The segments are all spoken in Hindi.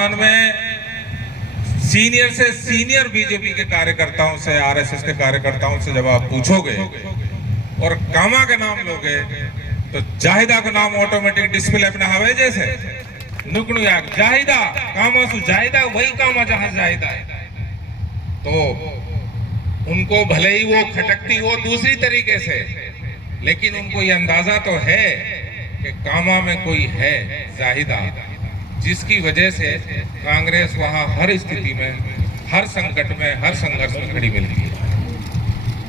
राजस्थान में सीनियर से सीनियर बीजेपी के कार्यकर्ताओं से, आरएसएस के कार्यकर्ताओं से जब आप पूछोगे और कामा का नाम लोगे तो जाहिदा का नाम ऑटोमेटिक डिस्प्ले अपना हवे जैसे नुकड़ू याक जाहिदा कामा सु जाहिदा वही कामा जहां जाहिदा है। तो उनको भले ही वो खटकती हो दूसरी तरीके से, लेकिन उनको ये अंदाजा तो है कि कामा में कोई है जाहिदा, जिसकी वजह से कांग्रेस वहां हर स्थिति में, हर संकट में, हर संघर्ष में खड़ी मिलती है।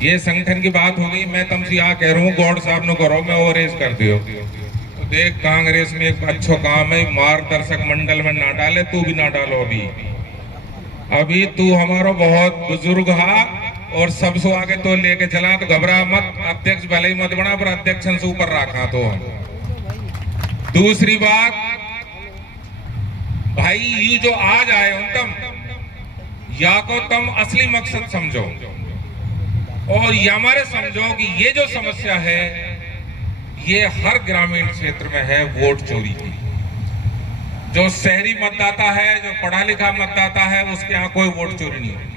ये संगठन की बात हो गई। मैं तुमसे यहाँ कह रहा हूँ गौड़ साहब ने करो, मैं ओवरेज कर दियो तो देख कांग्रेस में एक अच्छा काम है, मार्गदर्शक मंडल में ना डाले, तू भी ना डालो। अभी तू हमारा बहुत बुजुर्ग हा और सबसे आगे तो लेके चला, तो घबरा मत, अध्यक्ष भले ही मत बना पर अध्यक्ष से ऊपर रखा। तो दूसरी बात भाई, यू जो आज आए हो तुम, या को तुम असली मकसद समझो और ये हमारे समझो कि ये जो समस्या है ये हर ग्रामीण क्षेत्र में है, वोट चोरी की। जो शहरी मतदाता है, जो पढ़ा लिखा मतदाता है, उसके यहाँ कोई वोट चोरी नहीं होगी।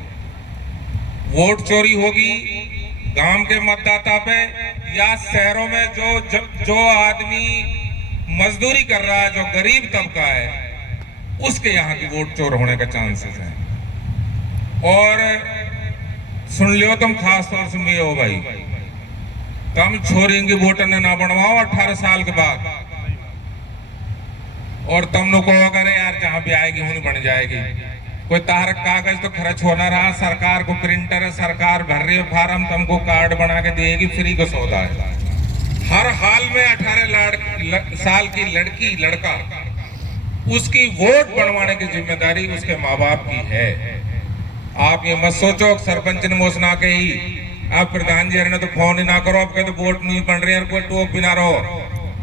वोट चोरी होगी गांव के मतदाता पे या शहरों में जो आदमी मजदूरी कर रहा है, जो गरीब तबका है, उसके यहाँ की वोट चोर होने का चांसेस है। और सुन लियो तुम, खास तौर से मैं हो भाई, तुम छोरी की वोट ना बनवाओ 18 साल के बाद, और तुम लोग को अगर यार जहां भी आएगी वहीं बन जाएगी। कोई तार कागज तो खर्च होना रहा, सरकार को प्रिंटर है, सरकार भर रही है फार्म, तुमको कार्ड बना के देगी, फ्री का सौदा है। हर हाल में 18 साल की लड़की लड़का, उसकी वोट बनवाने की जिम्मेदारी उसके माँ बाप की है। आप ये मत सोचो सरपंच ने मोसना के ही, आप प्रधान जी ने तो फोन ही ना करो, आपके तो वोट नहीं बन रही है, कोई टोक भी ना रहो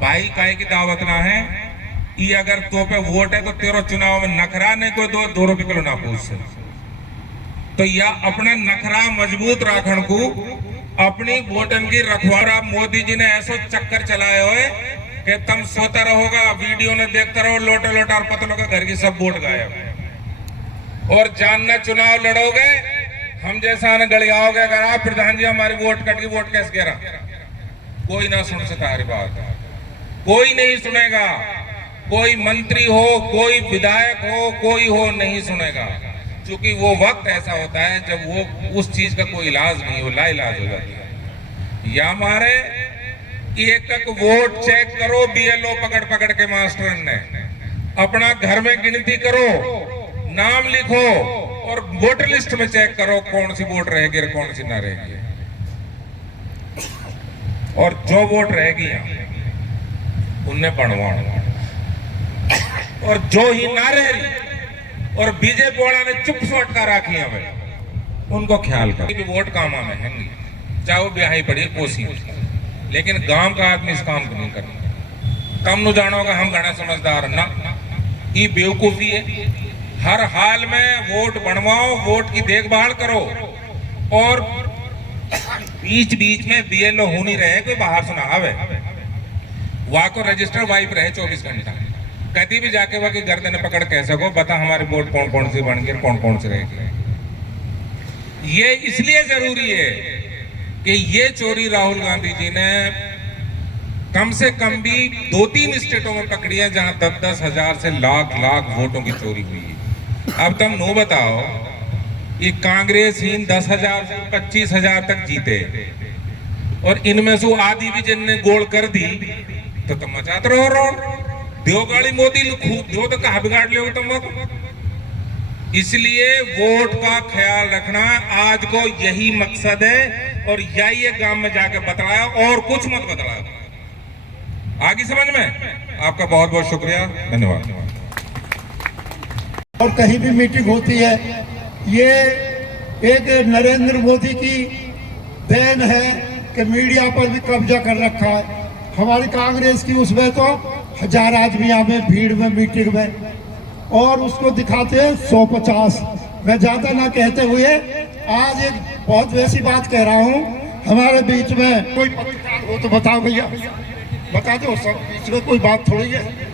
भाई, काहे की दावत ना है। ये अगर तो पे वोट है तो तेरो चुनाव में नखरा नहीं, कोई 2 रुपये किलो ना पूछ से। तो या अपना नखरा मजबूत राखण को अपनी वोटन की रखवाड़ा मोदी जी ने ऐसा चक्कर चलाए हुए कि तुम सोता रहोगा, वीडियो ने देखता रहो, लोटा लोटा और पतलों का घर की सब वोट गायब। और जानना चुनाव लड़ोगे, हम जैसा न गड़ियाओगे, अगर आप प्रधान जी हमारी वोट कट गई, वोट कैसे गिरा, कोई ना सुन सकता हमारी बात, कोई नहीं सुनेगा। कोई मंत्री हो, कोई विधायक हो, कोई हो, नहीं सुनेगा, क्योंकि वो वक्त ऐसा होता है जब वो उस चीज का कोई इलाज नहीं हो, लाइलाज हो जाती है। या हमारे एक वोट चेक करो, बीएलओ पकड़ पकड़ के मास्टर ने, अपना घर में गिनती करो, नाम लिखो और वोटर लिस्ट में चेक करो कौन सी वोट रहेगी और कौन सी ना रहेगी। और जो वोट रहेगी उन्हें बनवाओ, और जो ही ना रह रही और बीजेपी वाला ने चुप से अटका रखी है, उनको ख्याल कर भी वोट काम में है, चाहे वो ब्याही पड़ी कोसी, लेकिन गांव का आदमी इस काम को नहीं करना। कम नु जानोगा हम घना समझदार ना, ये बेवकूफी है। हर हाल में वोट बनवाओ, वोट की देखभाल करो, और बीच बीच में बीएलओ होनी रहे, कोई बाहर से ना आवे, वहां को रजिस्टर वाइप रहे 24 घंटा, कभी भी जाके वहां की गर्दन पकड़ कह सको, बता हमारी वोट कौन कौन सी बन गई, कौन कौन सी रहेगी। ये इसलिए जरूरी है कि ये चोरी राहुल गांधी जी ने कम से कम भी 2-3 स्टेटों में पकड़ी है, जहां 10-10 हजार से लाख वोटों की चोरी हुई है। अब तुम नो बताओ, ये कांग्रेस ही 10,000 से 25,000 तक जीते, और इनमें से आधी भी जिनने गोल कर दी तो तुम मचाते रहो, दो गाड़ी मोदी खूब दो तो कहा बिगाड़ ले तुम। इसलिए वोट का ख्याल रखना आज को यही मकसद है, और यही गांव में जाके बतलाया, और कुछ मत बतलाया। आगे समझ में? आपका बहुत बहुत शुक्रिया, धन्यवाद। और कहीं भी मीटिंग होती है, ये एक नरेंद्र मोदी की देन है कि मीडिया पर भी कब्जा कर रखा है। हमारी कांग्रेस की उसमें तो 1000 आदमी आवे भीड़ में मीटिंग में, और उसको दिखाते हैं 150। मैं ज्यादा ना कहते हुए आज एक बहुत वैसी बात कह रहा हूँ, हमारे बीच में कोई पत्रकार हो तो बताओ भैया, बता दो, सब बीच में कोई बात थोड़ी है।